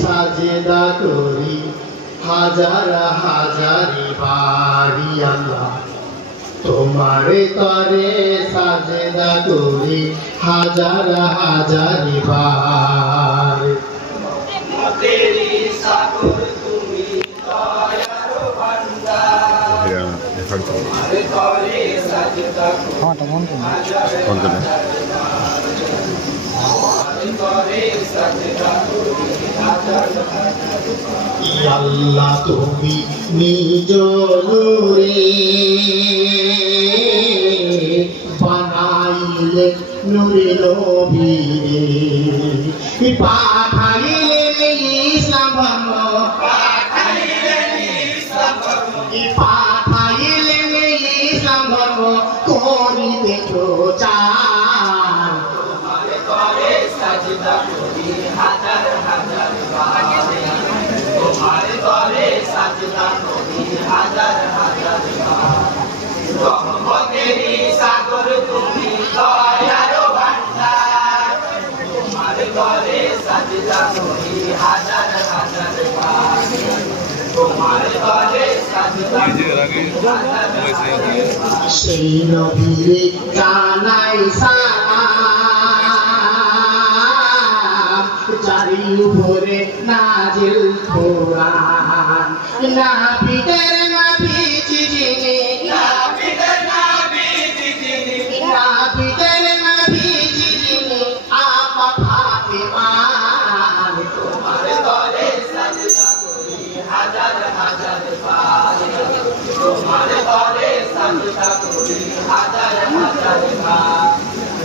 সাজেদা করি হাজার হাজারি বাড়ি আল্লাহ। তোমার তরে সাজেদা করি হাজার হাজারি বার আমারটা মন করুন আল্লাহ তুমি নিজ নূরে বানাইলে নূরে নবীরে। পাঠাইলে ইসলাম পাঠাইলে সেই নবীরে সালাম যারি উপরে নাজিল কোরআন। নাবিদের তোমার দরে সাজদা করি হাজার হাজার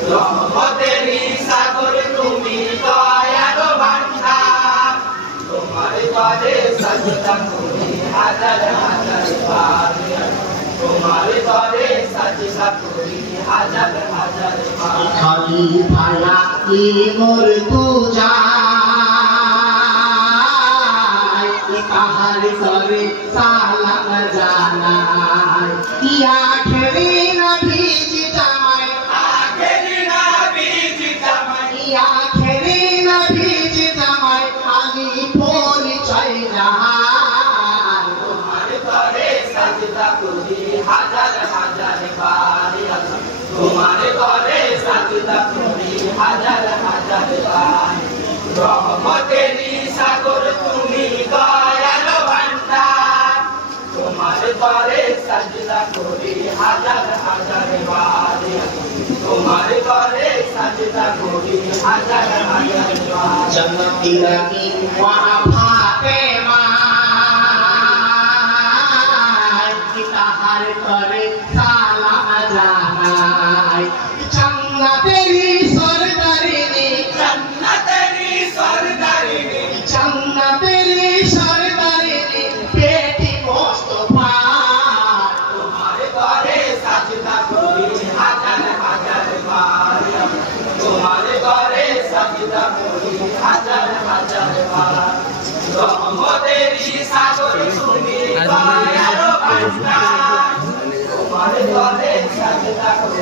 রহমতেরই সাগর তুমি দয়ার ভান্ডার তোমার দরে সাজদা করি হাজার হাজার তোমার ভায়া কি মোর পূজা? কাহার করে সালাম জানাই। ইয়া খেলি না ভিজ জামাই। ইয়া খেলি না ভিজ জামাই খালি পরিচয় জাহান তোমার করে সাজদা করি হাজার হাজার বার তোমার করে সাজদা করি হাজার হাজার বার রহমতেরই সাগর সাজদা করি হাজার হাজার বার তোমার করে সাজদা করি হাজার হাজার বার জন্নতি রানী ওয়া ফাতেমা তাহার করে সালাম তোমার করে সাজদা করি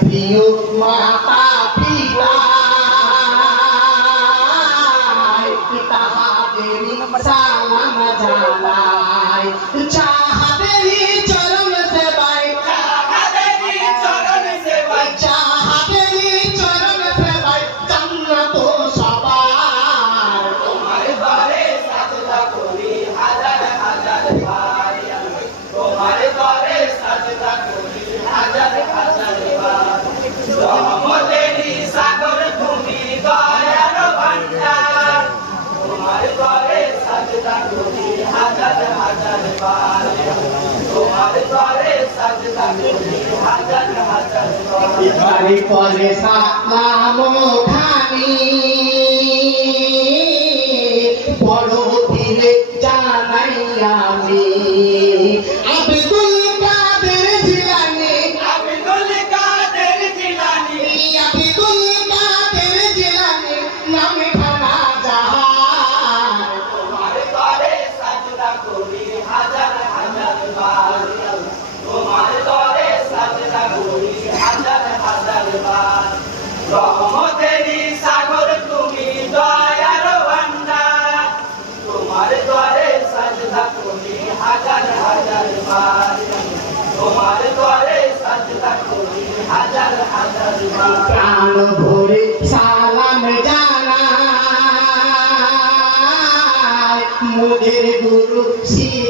প্রিয় মাতা পিতা পরে সাত নাম খানি রহমতেরি তোমার দ্বারে সাজদা করি হাজার হাজার বার। গুরু শিক্ষা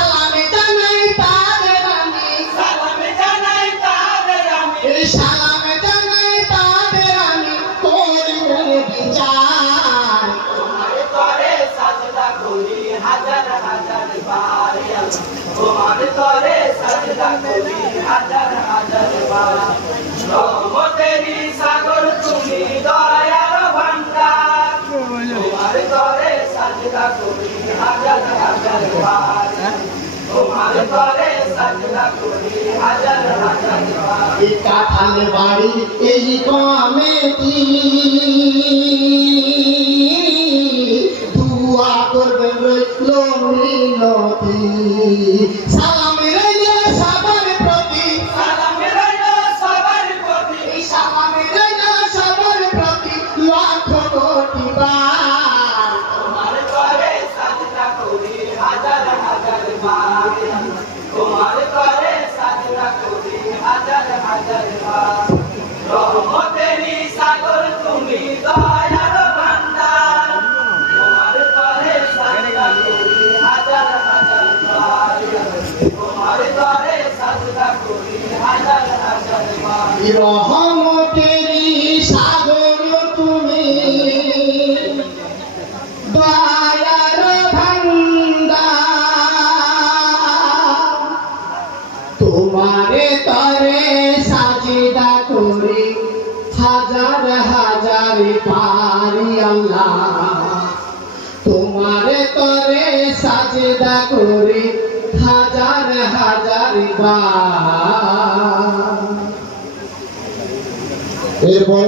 হাজার হাজার বার তোমার তরে সাজদা করি হাজার হাজার বার রহমতেরি সাগর তুমি দয়ার ভান্ডার তোমার তরে সাজদা করি হাজার হাজার বার তোমার তরে সাজদা করি হাজার হাজার বার এই কাঁঠাল বাড়ি, এই কমেটি Salve. রহমতেরি সাগর তুমি। তোমারে তরে সাজিদা করি। হাজার হাজার পারি তোমারে তরে হাজার হাজার এরপর